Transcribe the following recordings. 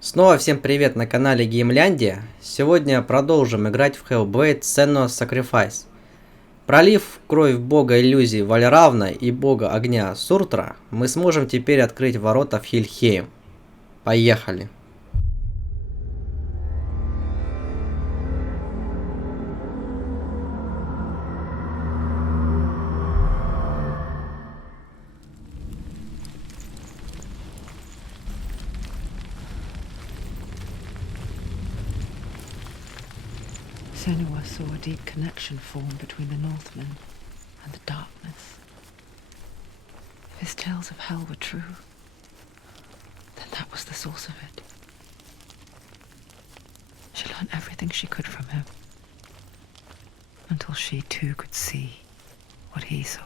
Снова всем привет на канале Gamelyandiya. Сегодня продолжим играть в Hellblade Senua Sacrifice. Пролив кровь бога иллюзий Вальравна и бога огня Суртра, мы сможем теперь открыть ворота в Хельхейм. Поехали! Senua saw a deep connection form between the Northmen and the darkness. If his tales of hell were true, then that was the source of it. She learned everything she could from him, until she too could see what he saw.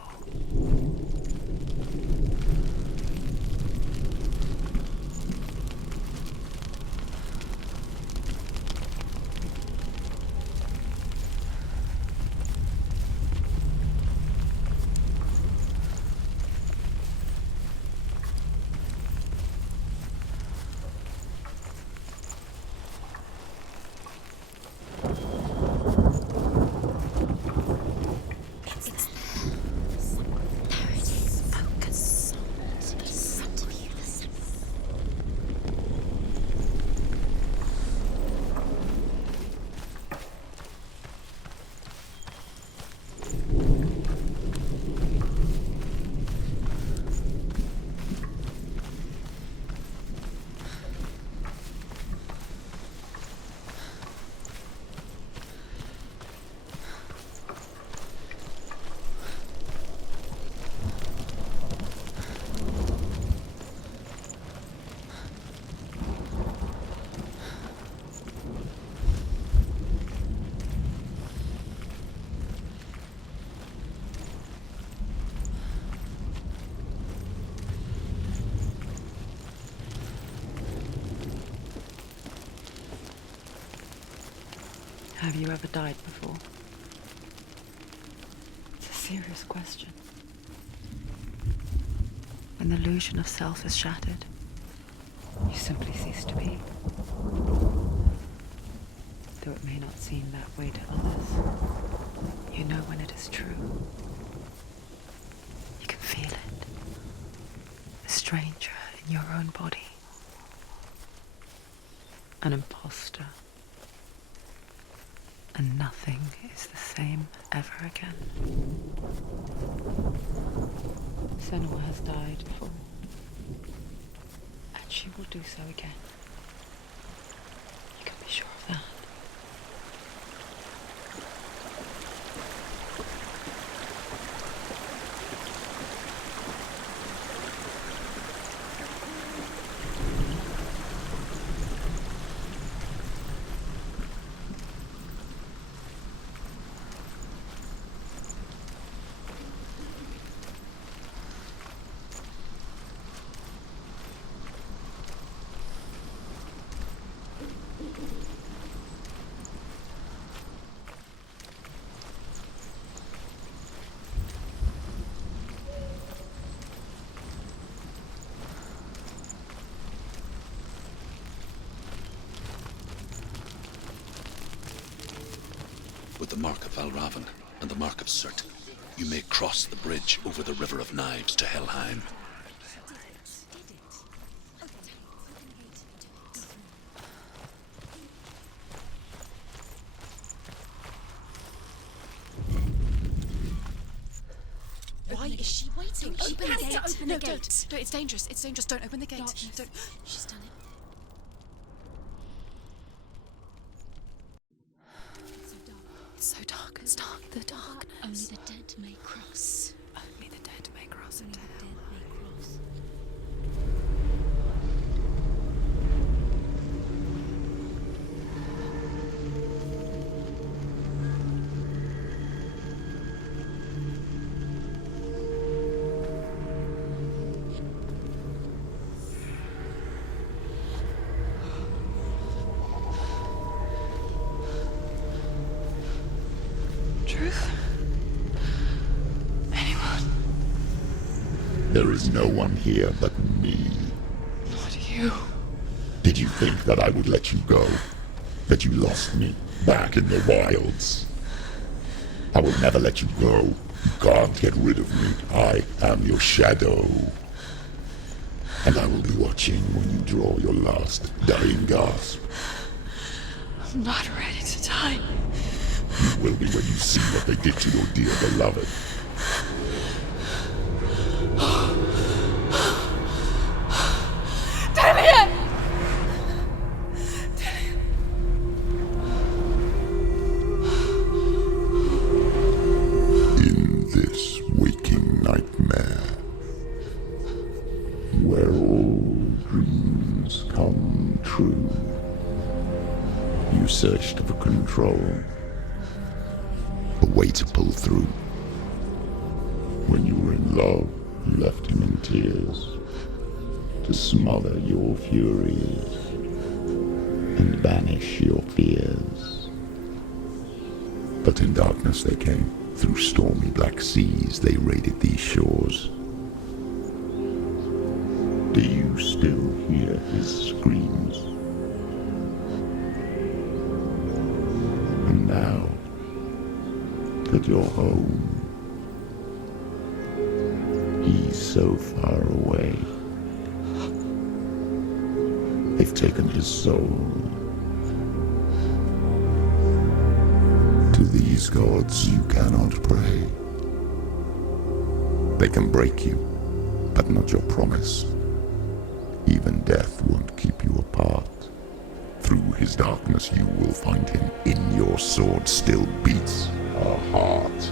Have you ever died before? It's a serious question. When the illusion of self is shattered, you simply cease to be. Though it may not seem that way to others, you know when it is true. You can feel it. A stranger in your own body. An imposter. And nothing is the same ever again. Senua has died before, and she will do so again. You can be sure of that. With the mark of Valravan and the mark of Surt, you may cross the bridge over the River of Knives to Helheim. Why is she waiting? Open the gate. Open the gate. Don't. It's dangerous. It's dangerous. Don't open the gate. Don't. Don't. She's done it. It's so dark. It's dark. The darkness. Only the dead may cross. Only the dead may cross Only into the hell. dead may cross. Truth? Anyone? There is no one here but me. Not you. Did you think that I would let you go? That you lost me back in the wilds? I will never let you go. You can't get rid of me. I am your shadow. And I will be watching when you draw your last dying gasp. I'm not ready to die. You will be when you see what they did to your dear beloved. In this waking nightmare, where all dreams come true, you searched for control, a way to pull through. When you were in love, you left him in tears, to smother your furies and banish your fears. But in darkness they came, through stormy black seas they raided these shores. Do you still hear his screams? And now that you're home, he's so far away. They've taken his soul. To these gods you cannot pray. They can break you, but not your promise. Even death won't keep you apart. Through his darkness you will find him. In your sword still beats a heart.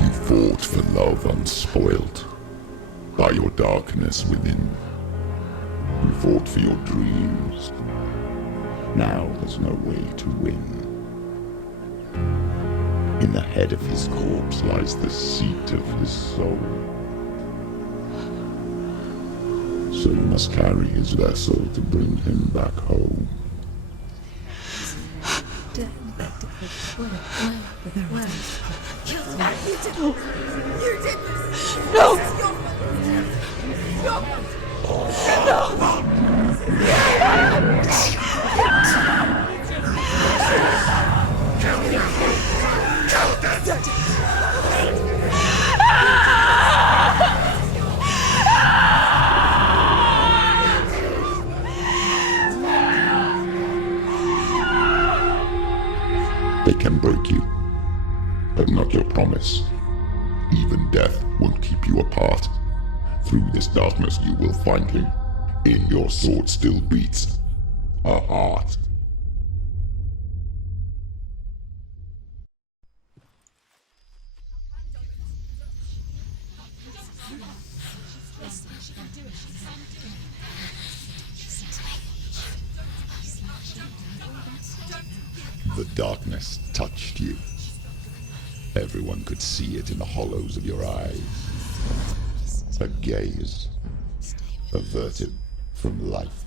You fought for love unspoilt by your darkness within. You fought for your dreams. Now there's no way to win. In the head of his corpse lies the seat of his soul. So you must carry his vessel to bring him back home. They can break you, but not your promise. Even death won't keep you apart. Through this darkness you will find him. In your sword still beats a heart. The darkness touched you. Everyone could see it in the hollows of your eyes. A gaze averted from life.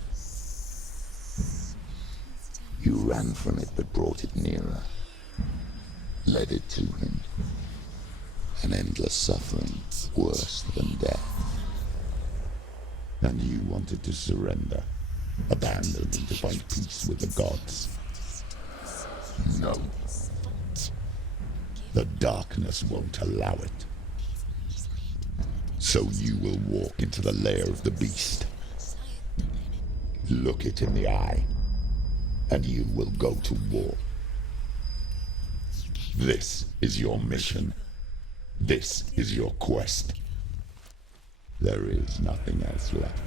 You ran from it but brought it nearer. Led it to him. An endless suffering worse than death. And you wanted to surrender. Abandon and to find peace with the gods. No. The darkness won't allow it. So you will walk into the lair of the beast. Look it in the eye, and you will go to war. This is your mission. This is your quest. There is nothing else left.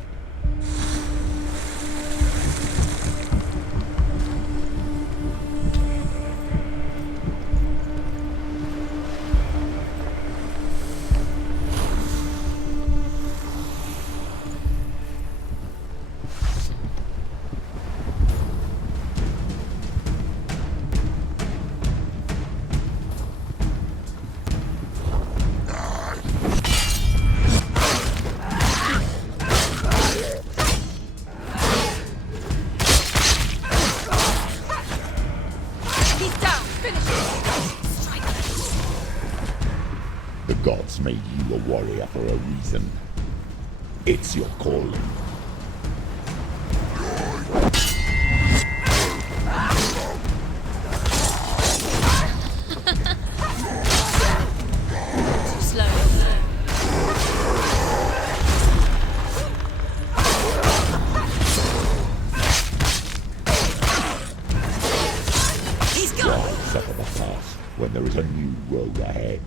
The gods made you a warrior for a reason. It's your calling. when there is a new road ahead.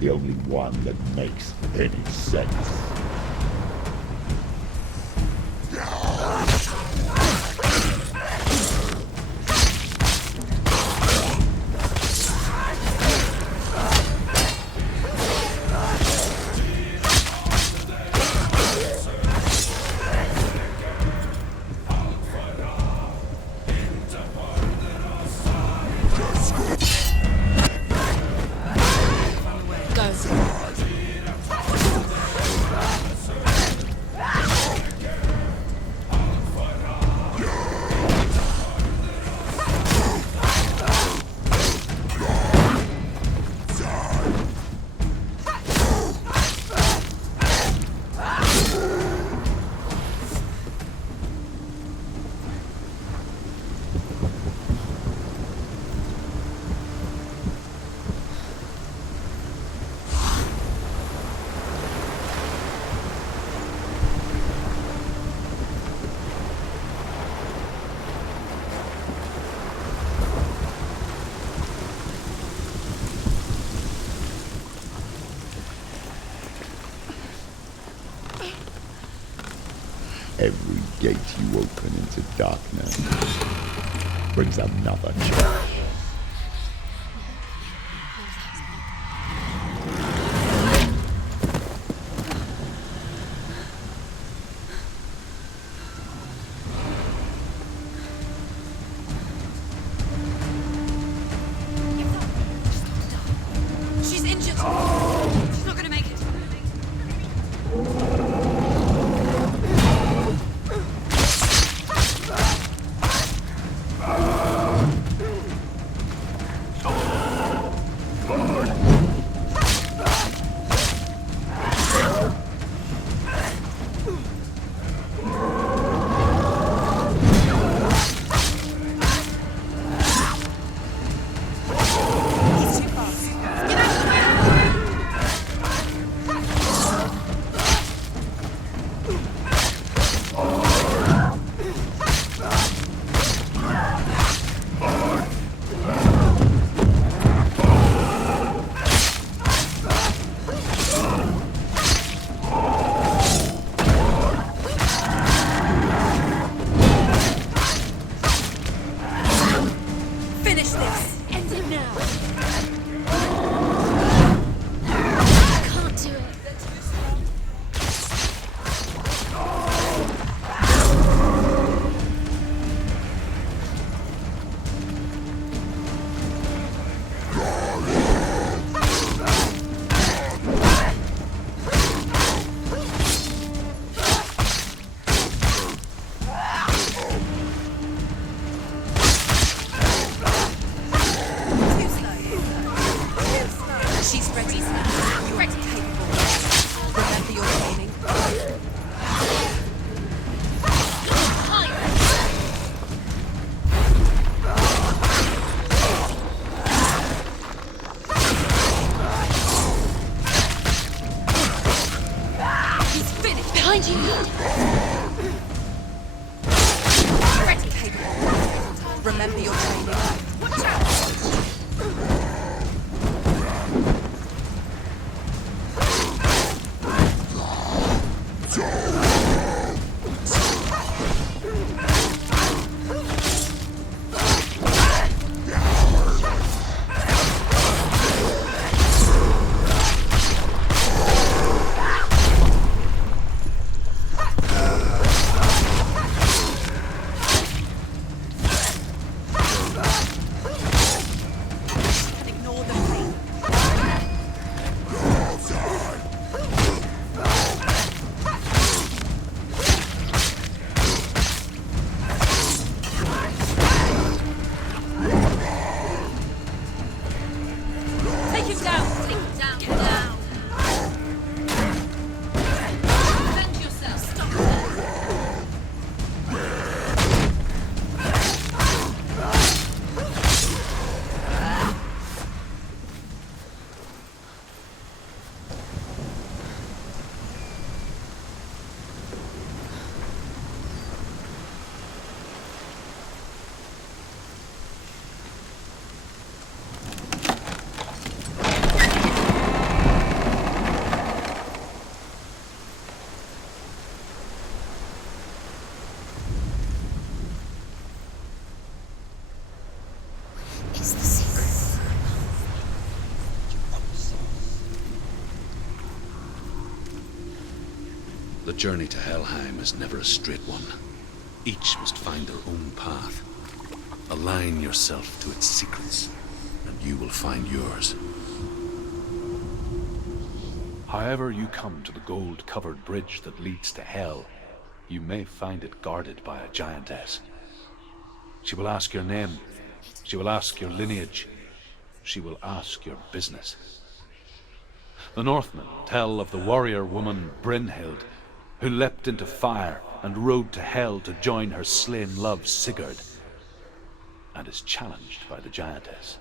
The only one that makes any sense. Every gate you open into darkness brings another challenge. She's injured. She's not gonna make it. Finish this. End it now. I can't do it. She's ready. You're ready, capable. Remember your training. He's finished. Behind you. Ready, capable. Remember your training. Watch out. The journey to Helheim is never a straight one. Each must find their own path. Align yourself to its secrets, and you will find yours. However you come to the gold-covered bridge that leads to Hell, you may find it guarded by a giantess. She will ask your name. She will ask your lineage. She will ask your business. The Northmen tell of the warrior woman Brynhild, who leapt into fire and rode to Hell to join her slain love Sigurd, and is challenged by the giantess.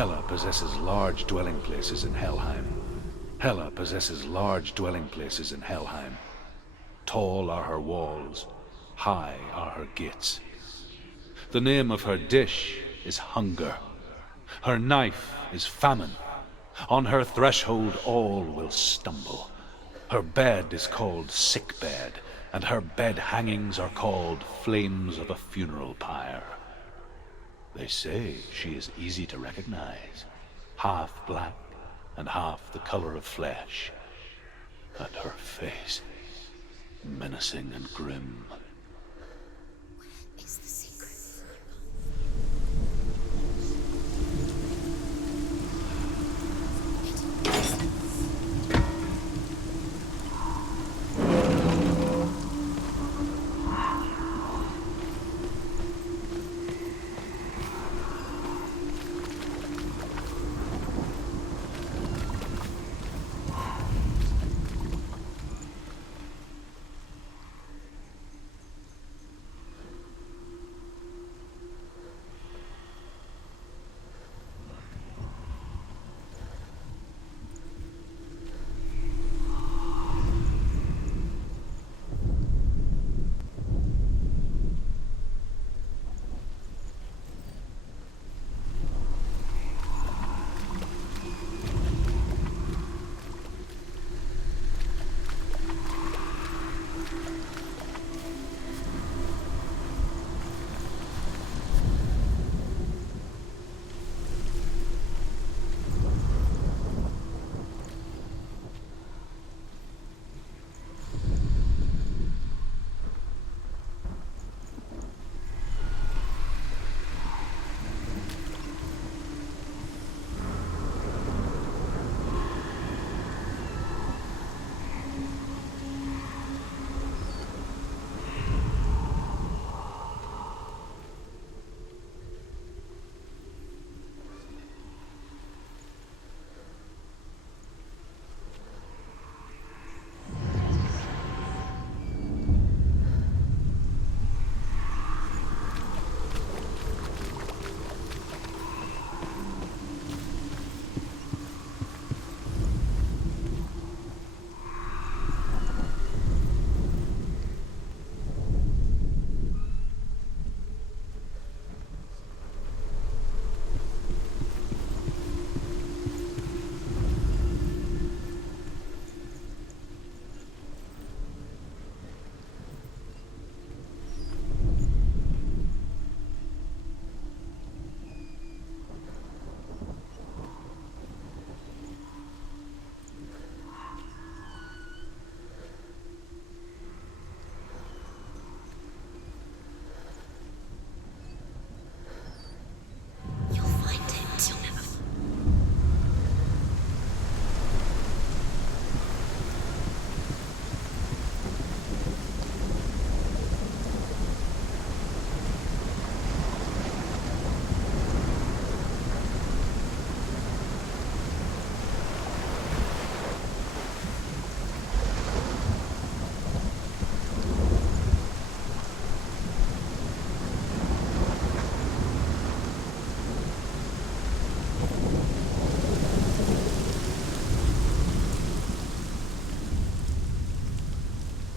Hela possesses large dwelling places in Helheim. Hela possesses large dwelling places in Helheim. Tall are her walls, high are her gates. The name of her dish is hunger. Her knife is famine. On her threshold all will stumble. Her bed is called sick bed, and her bed hangings are called flames of a funeral pyre. They say she is easy to recognize, half black and half the color of flesh, and her face menacing and grim. Is the secret?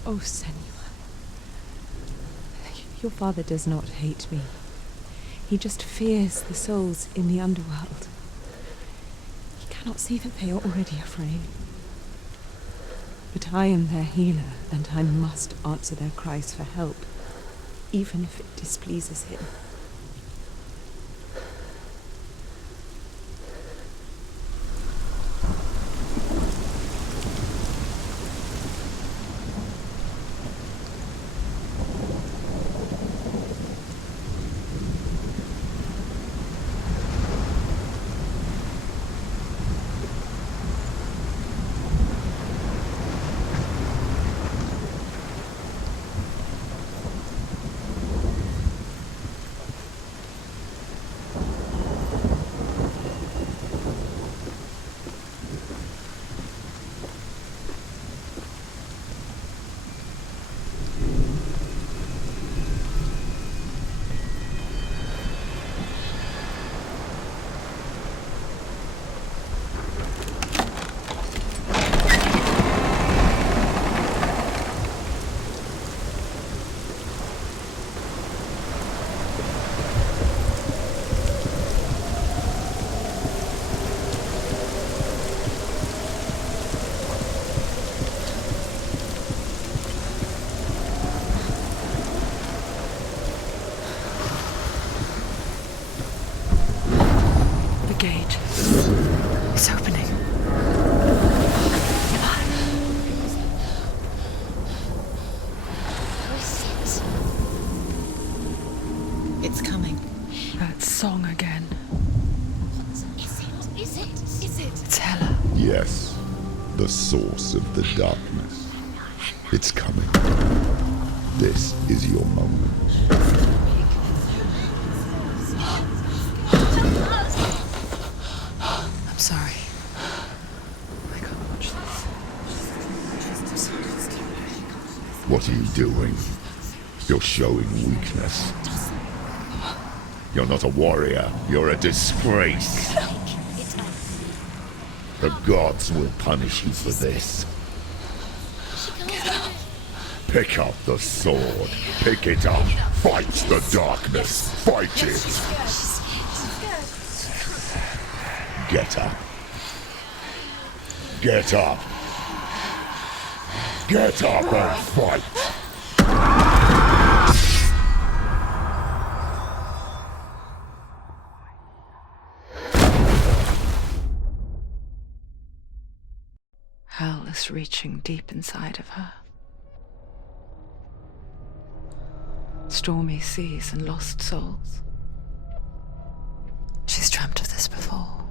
Oh, Senua. Your father does not hate me. He just fears the souls in the underworld. He cannot see that they are already afraid. But I am their healer, and I must answer their cries for help, even if it displeases him. Gate. It's opening. It's coming. That song again. Is it? It's Hela. Yes, the source of the darkness. It's coming. This is your moment. I'm sorry. I can't watch this. What are you doing? You're showing weakness. You're not a warrior. You're a disgrace. The gods will punish you for this. Pick up the sword. Pick it up. Fight the darkness. Fight it. Get up. Get up. Get up and fight. Hell is reaching deep inside of her. Stormy seas and lost souls. She's dreamt of this before.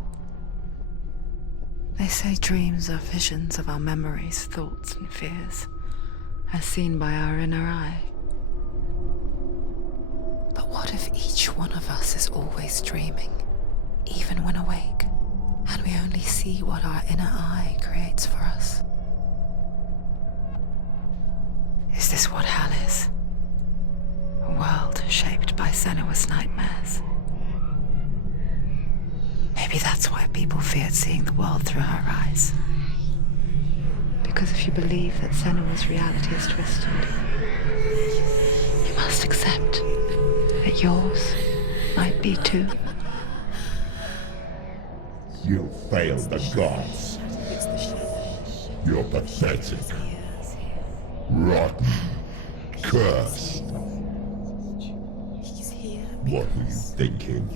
They say dreams are visions of our memories, thoughts and fears, as seen by our inner eye. But what if each one of us is always dreaming, even when awake, and we only see what our inner eye creates for us? Is this what hell is? A world shaped by Senua's nightmares. Maybe that's why people feared seeing the world through her eyes. Because if you believe that Senua's reality is twisted, you must accept that yours might be too. You failed the gods. You're pathetic. Rotten. Cursed. What were you thinking?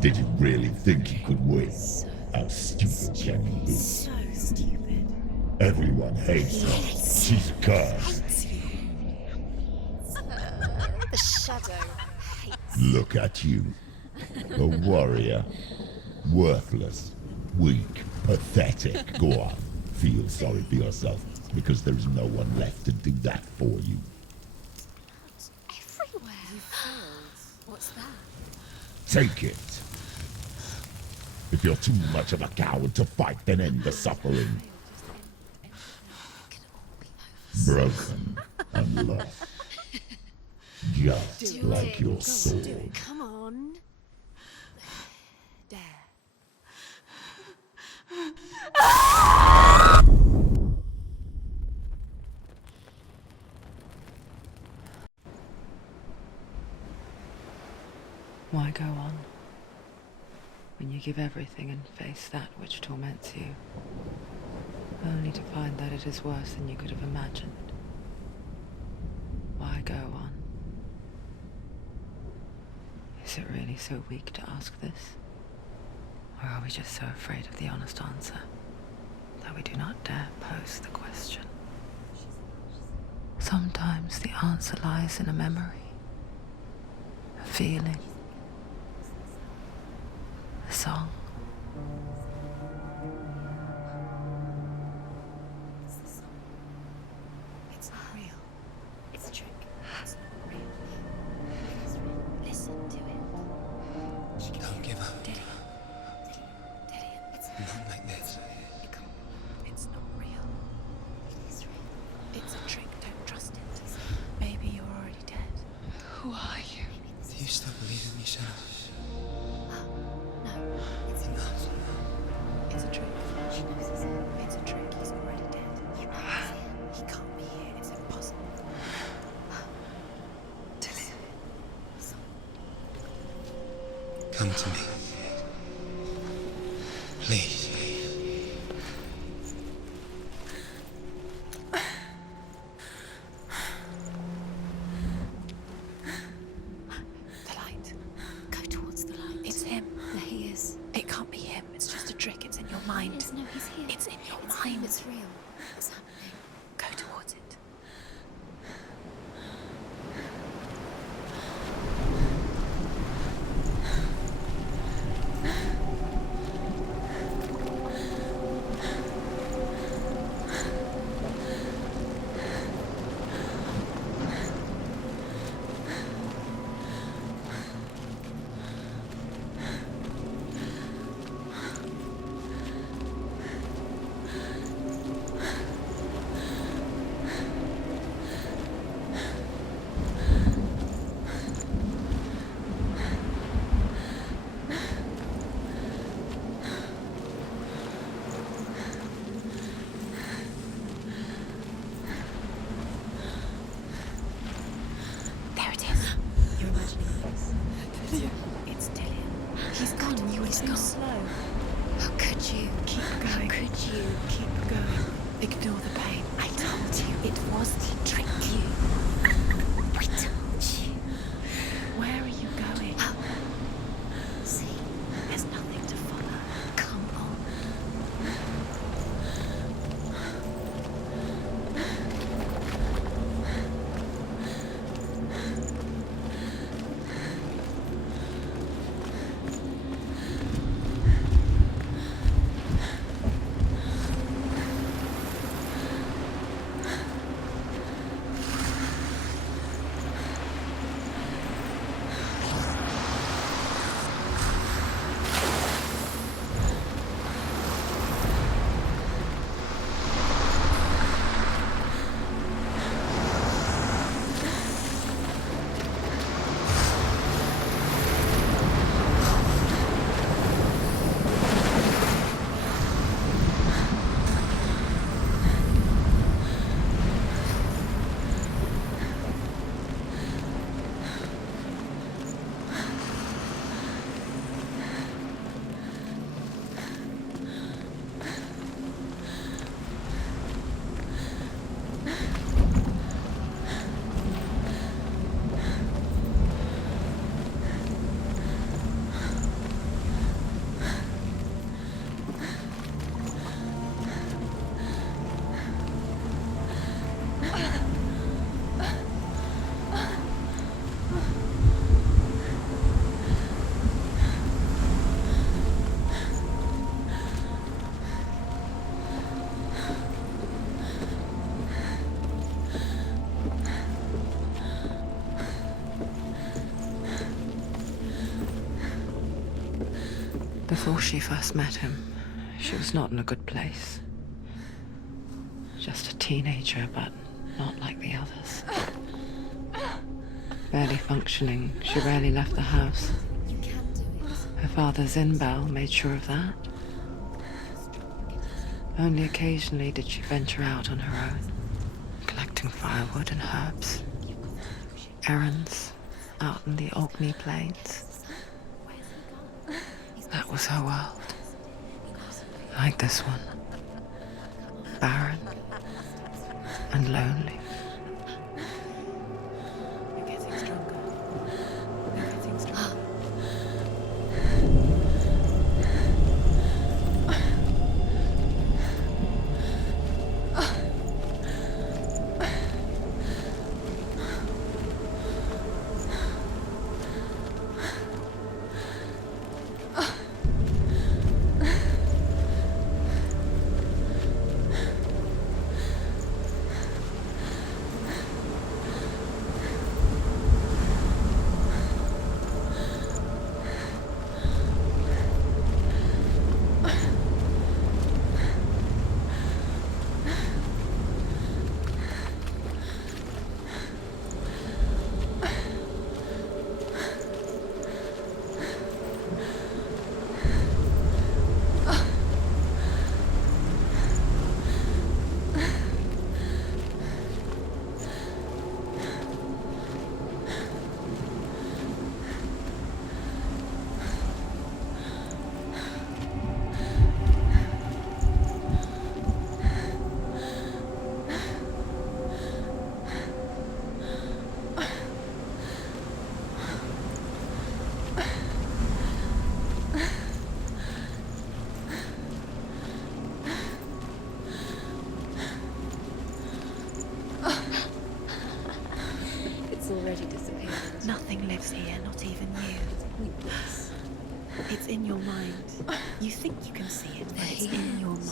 Did you really think you could win? How stupid can you be? So stupid. Everyone hates her. She's cursed. The shadow hates. Look at you. A warrior. Worthless. Weak. Pathetic. Go on. Feel sorry for yourself, because there is no one left to do that for you. Everywhere. You failed. What's that? Take it. If you're too much of a coward to fight, then end the suffering. Broken and lost. Just like your sword. Come on. Dare. When you give everything and face that which torments you, only to find that it is worse than you could have imagined. Why go on? Is it really so weak to ask this? Or are we just so afraid of the honest answer that we do not dare pose the question? Sometimes the answer lies in a memory, a feeling, a song. It's not real. It's a trick. It's not real. It is real. Listen to it. Don't give up. Daddy. It's Not like this. It's not real. It is real. It's a trick. Don't trust it. Maybe you're already dead. Who are you? Do you still believe in me, Senua? No, it's Enough. It's a trick. She knows it's a trick. He's already dead. He can't be here. It's impossible. Come to me. Please. The light. Go towards the light. It's him. There he is. It can't be him. It's just a trick. It's in your mind. No, he's here. It's in your mind. It's real. What's happening? Go towards it. There it is. You're imagining this. It's Dillian. He's gone. You were too slow. How could you? Keep going. How could you? Keep going. Ignore the pain. I told you it was to trick you. I told you. Where are you going? See, There's nothing to follow. come on. Before she first met him, she was not in a good place. Just a teenager, but not like the others. Barely functioning, she rarely left the house. You can do it. Her father Zinbel made sure of that. Only occasionally did she venture out on her own, collecting firewood and herbs, errands out in the Orkney Plains. That was her world. Like this one. Barren and lonely. We're getting stronger. We're getting stronger. Already disappeared. Nothing lives here, not even you. It's in your mind. You think you can see it, but it's in your mind.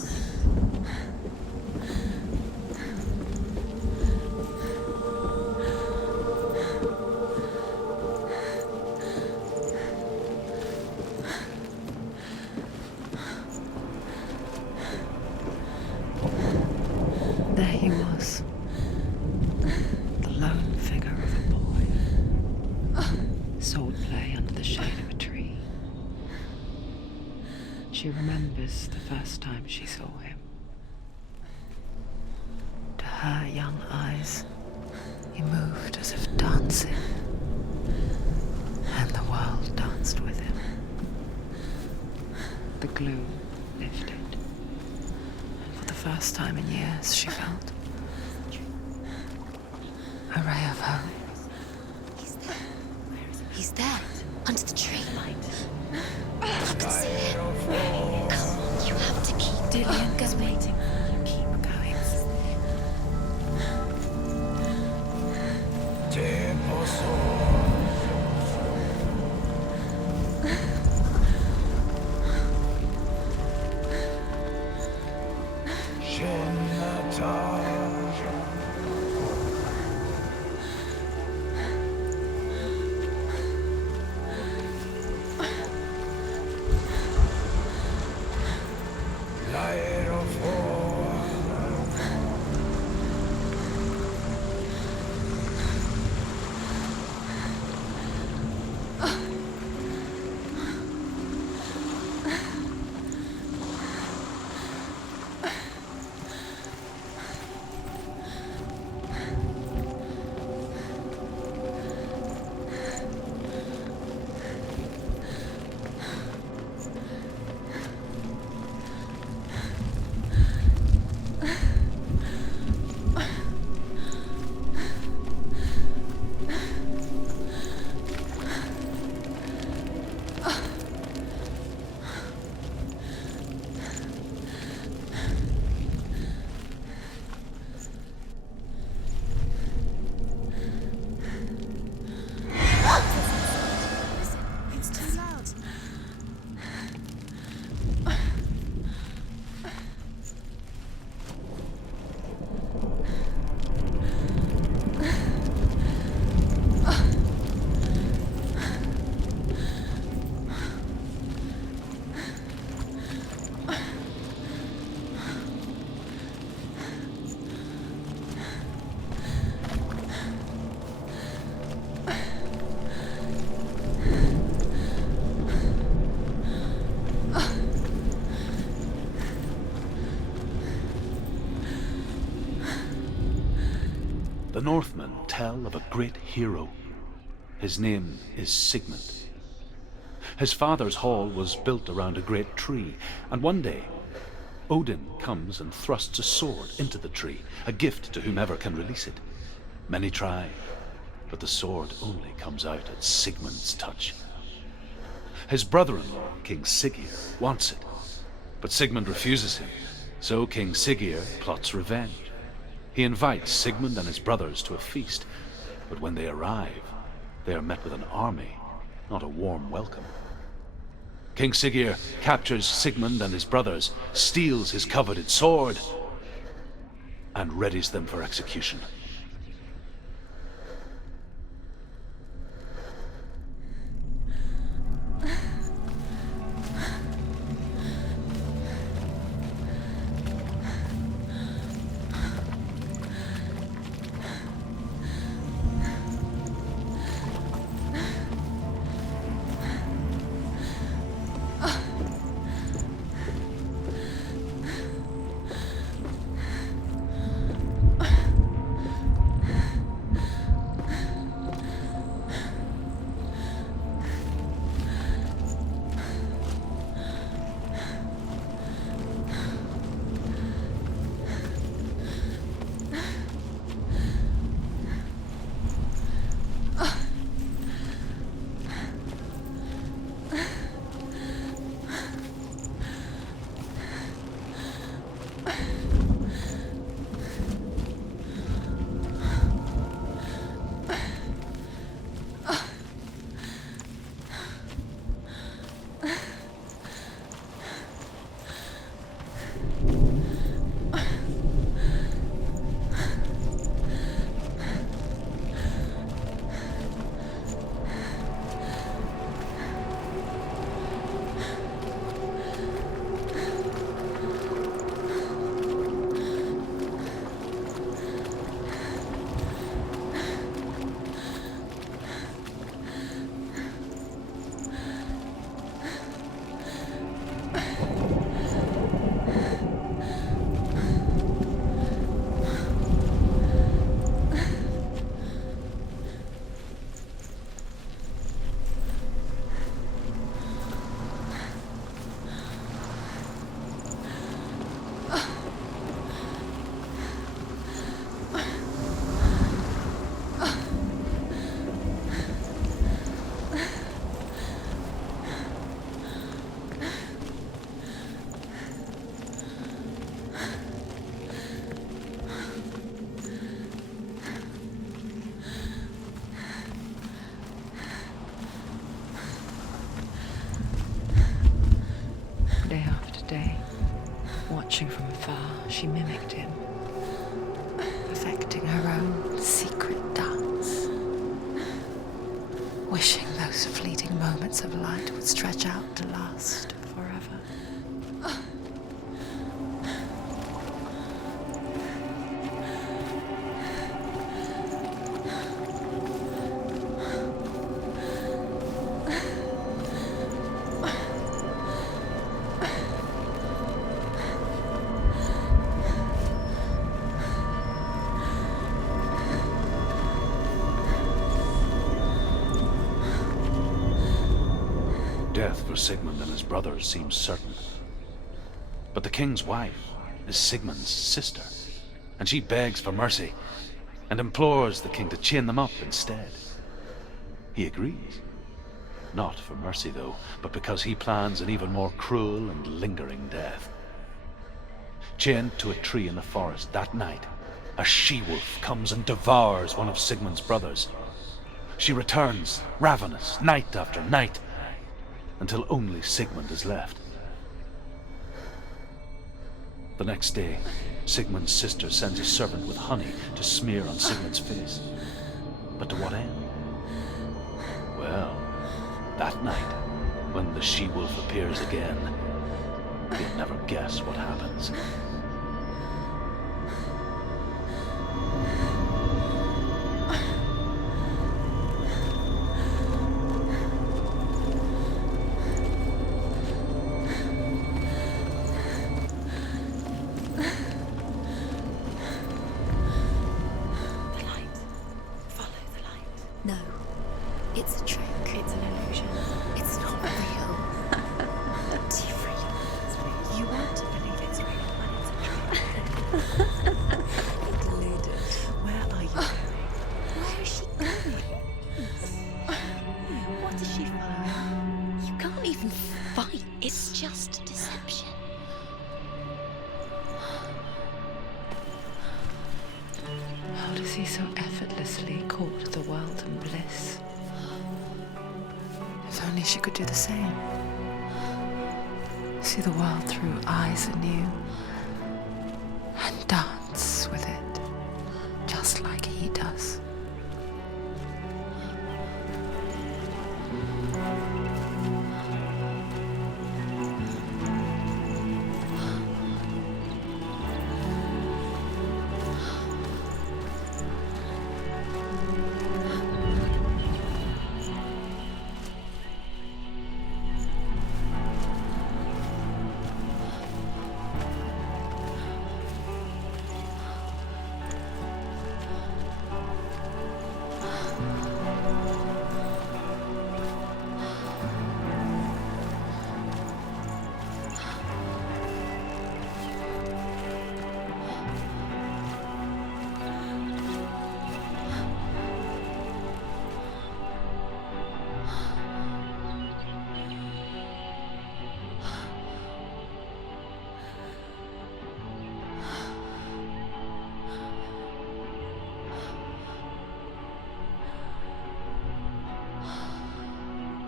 There he was. The lone figure of a boy. Swordplay under the shade of a tree. She remembers the first time she saw him. To her young eyes, he moved as if dancing, and the world danced with him. The gloom lifted, and for the first time in years she felt a ray of hope. He's there. Where is he? He's there, under the tree. You can see him. Come on, you have to keep Dillian going. is waiting. You keep going. The Northmen tell of a great hero. His name is Sigmund. His father's hall was built around a great tree, and one day Odin comes and thrusts a sword into the tree, a gift to whomever can release it. Many try, but the sword only comes out at Sigmund's touch. His brother-in-law, King Siggeir, wants it, but Sigmund refuses him, so King Siggeir plots revenge. He invites Sigmund and his brothers to a feast, but when they arrive, they are met with an army, not a warm welcome. King Siggeir captures Sigmund and his brothers, steals his coveted sword, and readies them for execution. Day after day, watching from afar, she mimicked him, perfecting her own secret dance, wishing those fleeting moments of light would stretch out to last forever. Death for Sigmund and his brothers seems certain. But the king's wife is Sigmund's sister, and she begs for mercy and implores the king to chain them up instead. He agrees. Not for mercy, though, but because he plans an even more cruel and lingering death. Chained to a tree in the forest that night, a she-wolf comes and devours one of Sigmund's brothers. She returns, ravenous, night after night, until only Sigmund is left. The next day, Sigmund's sister sends a servant with honey to smear on Sigmund's face. But to what end? Well, that night, when the she-wolf appears again, you'll never guess what happens. No, it's a trick. It's an illusion. It's not real. fight. It's just deception. How does he so effortlessly court the world and bliss? If only she could do the same. See the world through eyes anew and dance with it, just like he does.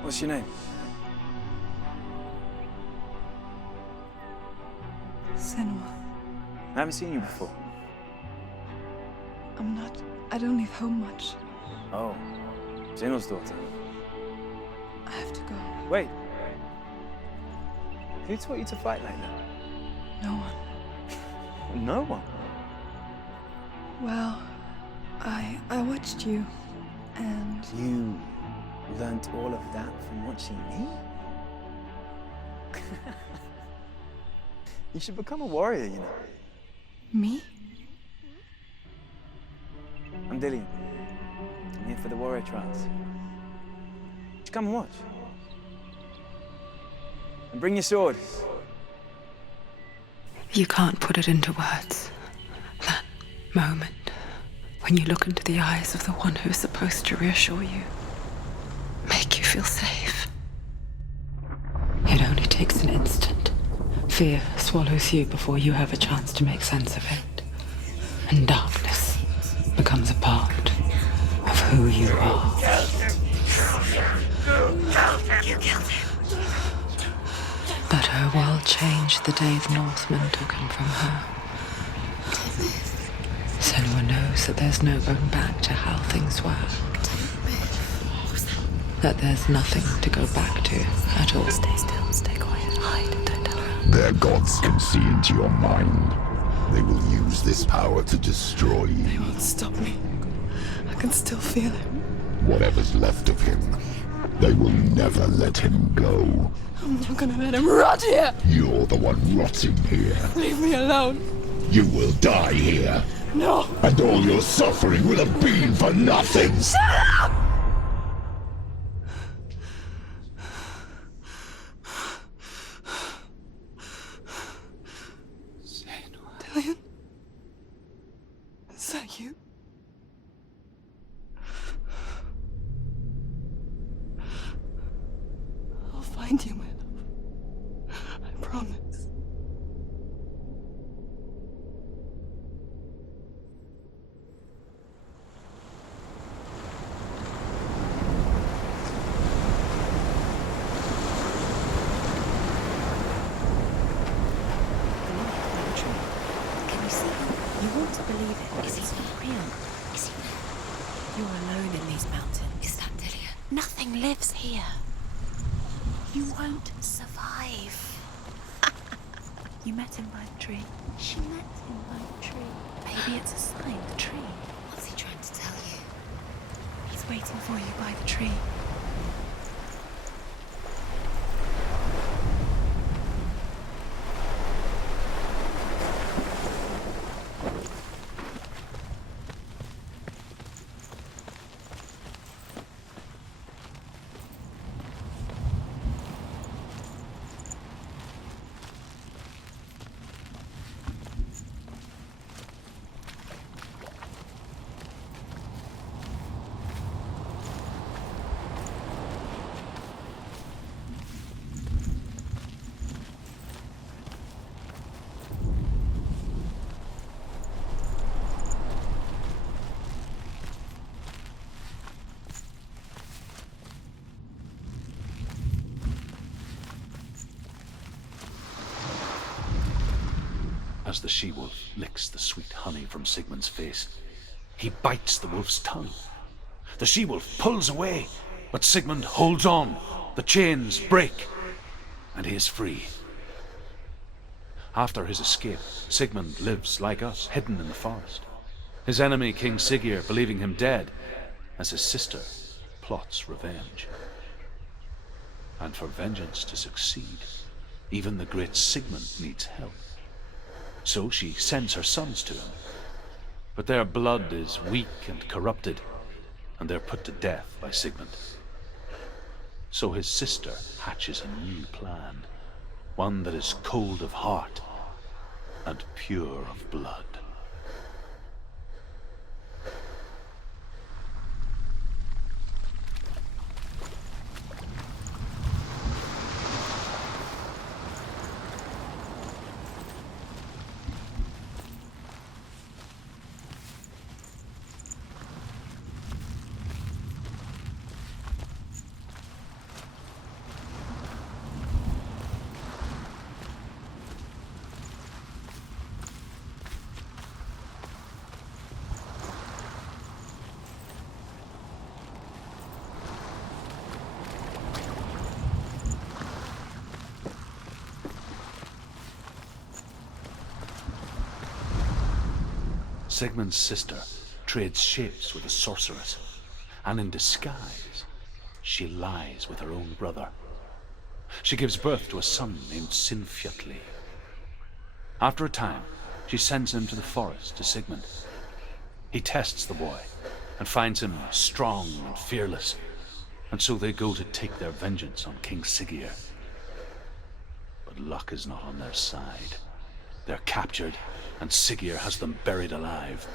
What's your name? Senua. I haven't seen you before. I don't leave home much. Oh, Zenua's daughter. I have to go. Wait. Who taught you to fight like that? No one. No one? Well, I watched you, and... You learnt all of that from watching me? You should become a warrior, you know. Me? I'm Dillian. I'm here for the warrior trials. Just come and watch. And bring your sword. You can't put it into words. That moment when you look into the eyes of the one who is supposed to reassure you, make you feel safe. It only takes an instant. Fear swallows you before you have a chance to make sense of it. And darkness becomes a part of who you are. You killed him. But her world changed the day the Northmen took him from her. Senua knows that there's no going back to how things were. That there's nothing to go back to at all. Stay still, stay quiet, hide, don't tell her. Their gods can see into your mind. They will use this power to destroy you. They won't stop me. I can still feel him. Whatever's left of him, they will never let him go. I'm not gonna let him rot here! You're the one rotting here. Leave me alone. You will die here. No! And all your suffering will have been for nothing. Shut up! Dillian? Is that you? I'll find you, my love. I promise. Can you see him? You want to believe it. Is he not real? Is he there? You're alone in these mountains. Is that Dillian? Nothing lives here. You won't survive. You met him by the tree. She met him by the tree. Maybe it's a sign, the tree. What's he trying to tell you? He's waiting for you by the tree. as the she-wolf licks the sweet honey from Sigmund's face. He bites the wolf's tongue. The she-wolf pulls away, but Sigmund holds on. The chains break, and he is free. After his escape, Sigmund lives like us, hidden in the forest. His enemy, King Siggeir, believing him dead, as his sister plots revenge. And for vengeance to succeed, even the great Sigmund needs help. So she sends her sons to him. But their blood is weak and corrupted, and they're put to death by Sigmund. So his sister hatches a new plan, one that is cold of heart and pure of blood. Sigmund's sister trades shapes with a sorceress, and in disguise, she lies with her own brother. She gives birth to a son named Sinfjotli. After a time, she sends him to the forest to Sigmund. He tests the boy and finds him strong and fearless, and so they go to take their vengeance on King Siggeir. But luck is not on their side. They're captured, and Siggeir has them buried alive.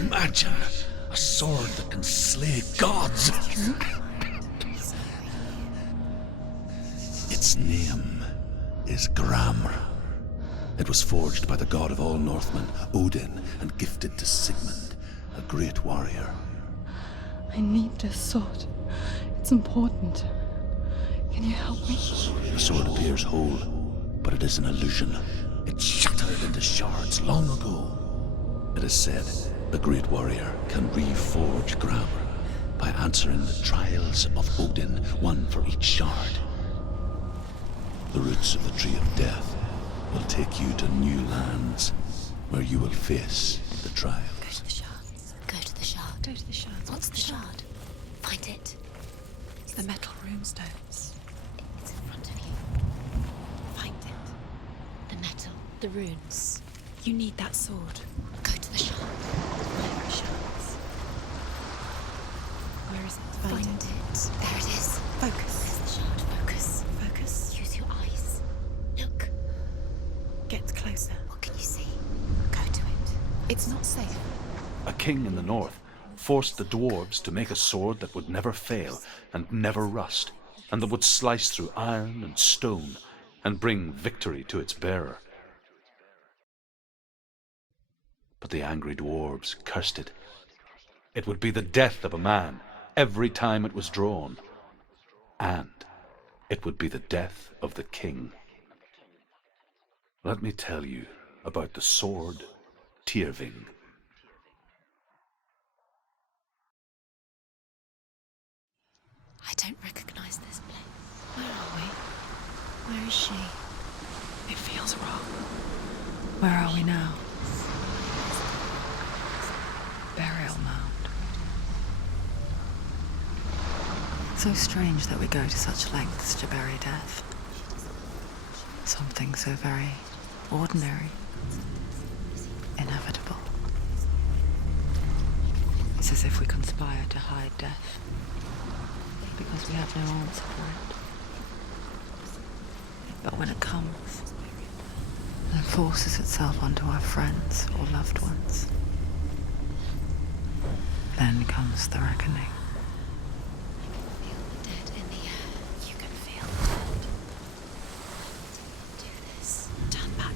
Imagine a sword that can slay gods. Its name is Gramr. It was forged by the god of all Northmen, Odin, and gifted to Sigmund, a great warrior. I need this sword. It's important. Can you help me? The sword appears whole, but it is an illusion. It shattered into shards long ago. It is said the great warrior can reforge Gramr by answering the trials of Odin, one for each shard. The roots of the Tree of Death will take you to new lands where you will face the trials. Go to the shards. Go to the shard. Go to the shards. What's the shard? Find it. It's the metal runestones. It's in front of you. Find it. The metal. The runes. You need that sword. Go to the shard. Find the shards. Where is it? Find it. There it is. Focus. There's the shard. Focus. Focus. Use your eyes. Look. Get closer. What can you see? Go to it. It's not safe. A king in the north forced the dwarves to make a sword that would never fail and never rust, and that would slice through iron and stone and bring victory to its bearer. but the angry dwarves cursed it. It would be the death of a man every time it was drawn, and it would be the death of the king. Let me tell you about the sword Tyrving. I don't recognize this place. Where are we? Where is she? It feels wrong. Where are we now? Burial mound. So strange that we go to such lengths to bury death. Something so very ordinary, inevitable. It's as if we conspire to hide death, because we have no answer for it. But when it comes, and forces itself onto our friends or loved ones, then comes the reckoning. Feel the dead in the air. You can feel the dead. Do this. Turn back.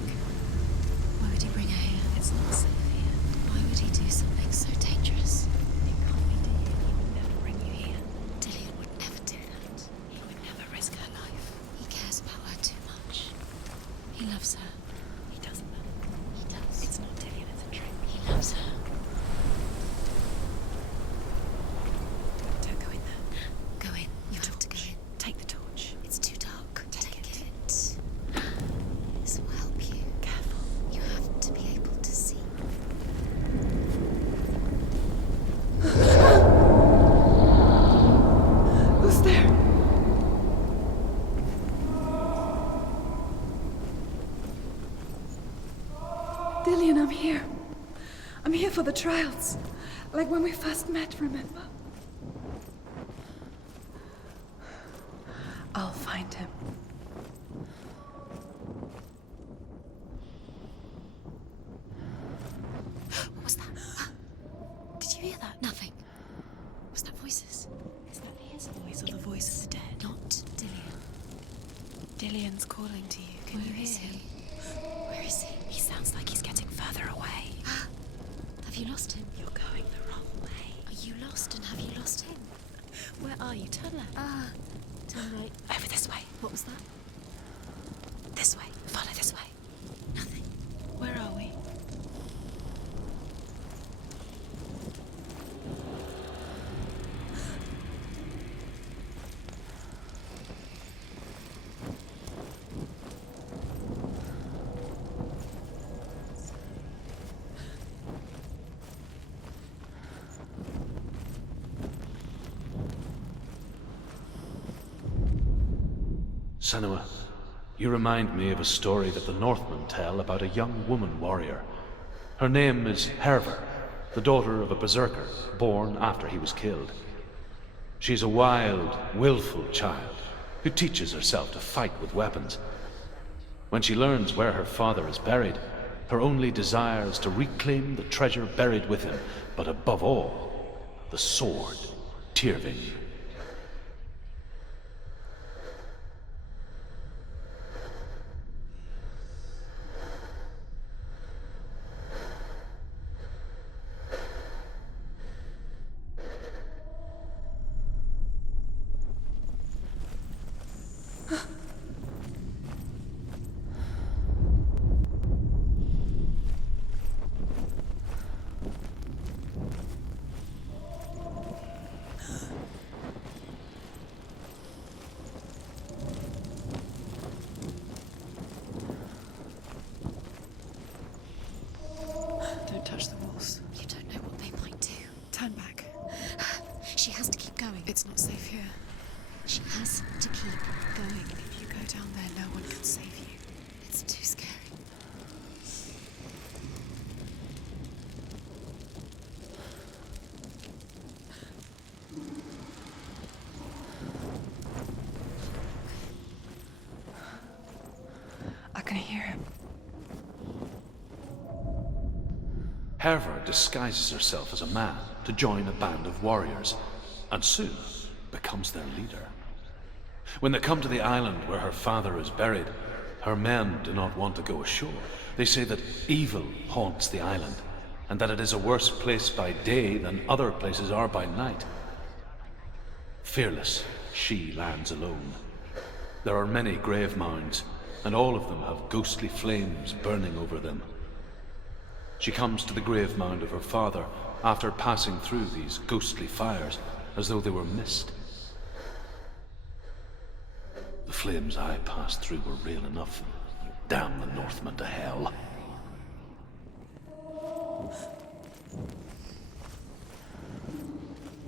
Why would he bring her here? It's not safe here. Why would he do something so dangerous? It can't be Dillian. He would never bring you here. Dillian would never do that. He would never risk her life. He cares about her too much. He loves her. He doesn't. He does. It's not Dillian, it's a trick. He loves her. Don't go in there. Go in. You have to go in. Take the torch. It's too dark. Take it. This will help you. Careful. You have to be able to see. Who's there? Dillian, I'm here. I'm here for the trials. Like when we first met, remember? I'll find him. What was that? Did you hear that? Nothing. Was that voices? Is that his voice or the voice of the dead? Not Dillian. Dillian's calling to you. Can you hear him? Where is he? He sounds like he's getting further away. Have you lost him? You're going the wrong way. Are you lost, and have you lost him? Where are you? Turn left. Turn right. Over this way. What was that? This way. Follow this way. Nothing. Where are we? Senua, you remind me of a story that the Northmen tell about a young woman warrior. Her name is Herver, the daughter of a berserker born after he was killed. She's a wild, willful child who teaches herself to fight with weapons. When she learns where her father is buried, her only desire is to reclaim the treasure buried with him, but above all, the sword Tyrving. Don't touch the walls. You don't know what they might do. Turn back. She has to keep going. It's not safe here. She has to keep going. If you go down there, no one can save you. It's too scary. I can hear him. Herver disguises herself as a man to join a band of warriors, and soon becomes their leader. When they come to the island where her father is buried, her men do not want to go ashore. They say that evil haunts the island, and that it is a worse place by day than other places are by night. Fearless, she lands alone. There are many grave mounds, and all of them have ghostly flames burning over them. She comes to the grave mound of her father after passing through these ghostly fires as though they were mist. The flames I passed through were real enough. Damn the Northmen to hell.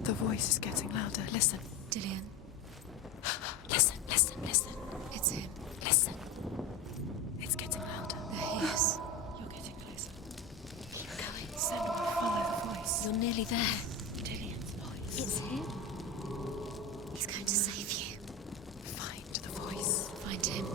The voice is getting louder. Listen. Dillian, Listen, listen, listen. it's him. Listen. It's getting louder. There he is. You're getting closer. Keep going. Senua, follow the voice. You're nearly there. Dillian's voice. It's him. He's going to save you. Find the voice. Find him.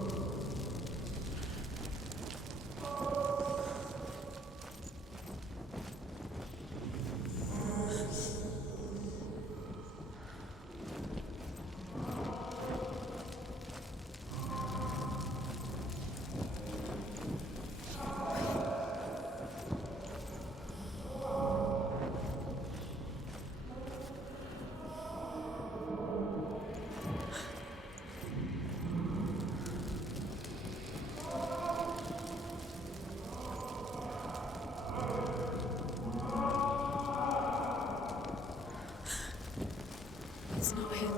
It's not him.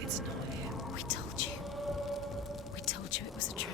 It's not him. We told you. We told you it was a trick.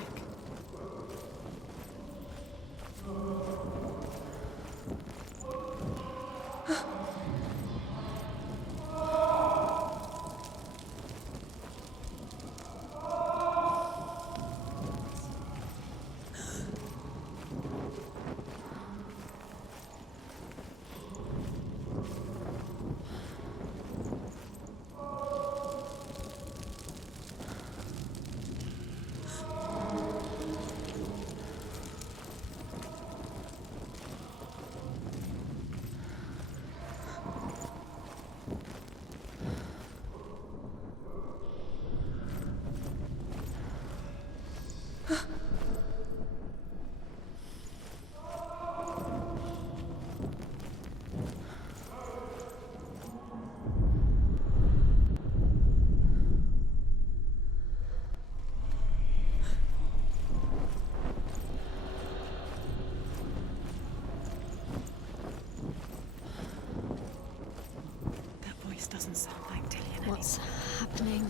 That voice doesn't sound like Dillian anymore. What's happening?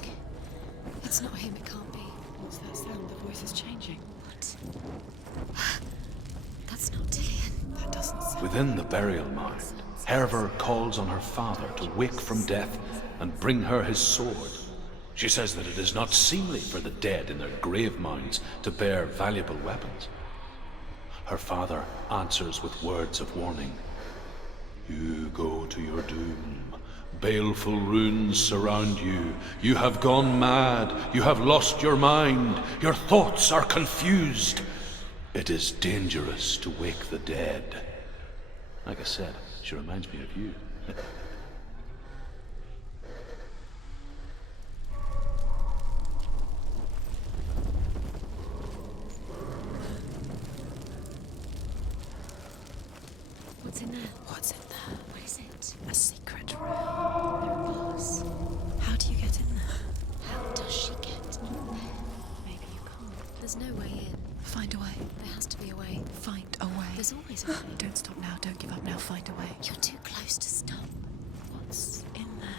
It's not him, it can't be. What's that sound? The voice is changing. What? That's not Dillian. That doesn't sound. Within the burial mound, Herver calls on her father to wake from death and bring her his sword. She says that it is not seemly for the dead in their grave mounds to bear valuable weapons. Her father answers with words of warning. You go to your doom. Baleful runes surround you. You have gone mad. You have lost your mind. Your thoughts are confused. It is dangerous to wake the dead. Like I said, she reminds me of you. What's in there? What's in there? What is it? A secret room. There are bars. How do you get in there? How does she get in there? Maybe you can't. There's no way in. Find a way. There has to be a way. Find a way. There's always a way. Don't stop now. Don't give up now. Find a way. You're too close to stop. What's in there?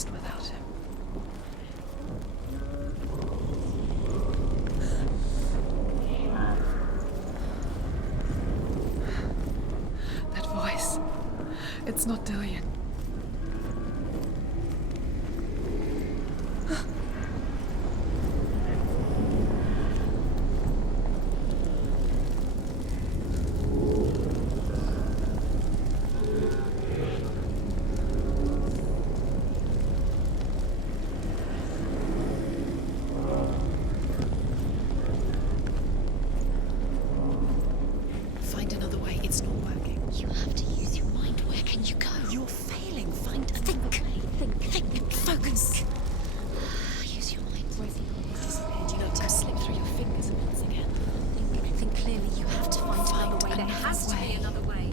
lost without him. That voice. It's not Dillian. Find another way. It's not working. You have to use your mind. Where can you go? You're failing. Find another way. Think. Focus. Use your mind. Disappeared. You let him slip through your fingers once again. Think clearly. You have to find another way. There has to be another way.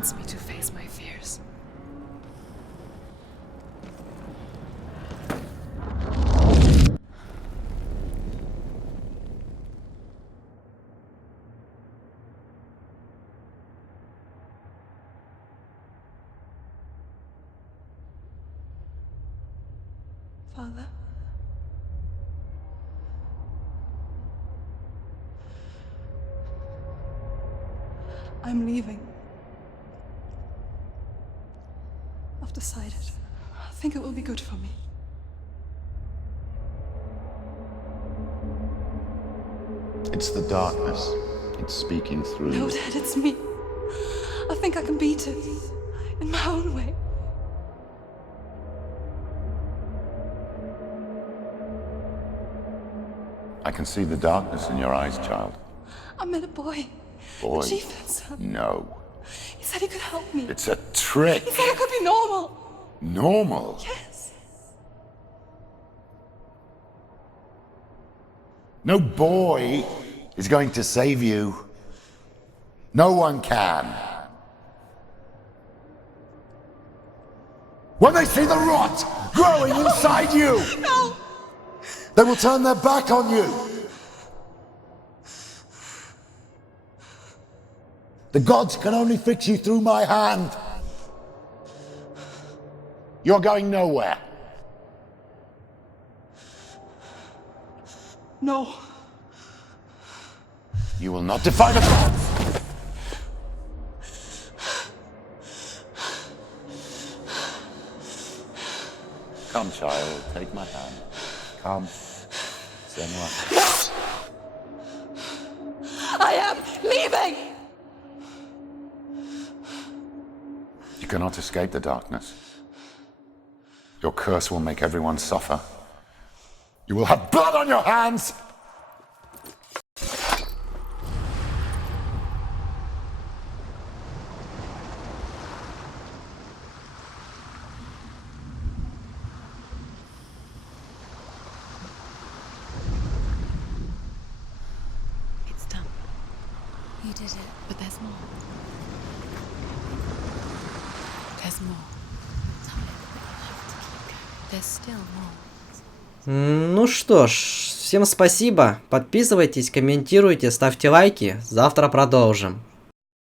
wants me to face my fears. Father? I'm leaving. I've decided. I think it will be good for me. It's the darkness. It's speaking through No, you. Dad, it's me. I think I can beat it. In my own way. I can see the darkness in your eyes, child. I met a boy. Boy. The chieftain's son. No. He said he could help me. It's a trick. He said I could be normal. Normal? Yes. No boy is going to save you. No one can. When they see the rot growing inside you, No! they will turn their back on you. The gods can only fix you through my hand. You're going nowhere. No. You will not defy the gods. Come, child, take my hand. Come. Senua. I am leaving! You cannot escape the darkness. Your curse will make everyone suffer. You will have blood on your hands! It's done. You did it. But there's more. There's more. There's still more. Ну что ж, всем спасибо. Подписывайтесь, комментируйте, ставьте лайки. Завтра продолжим.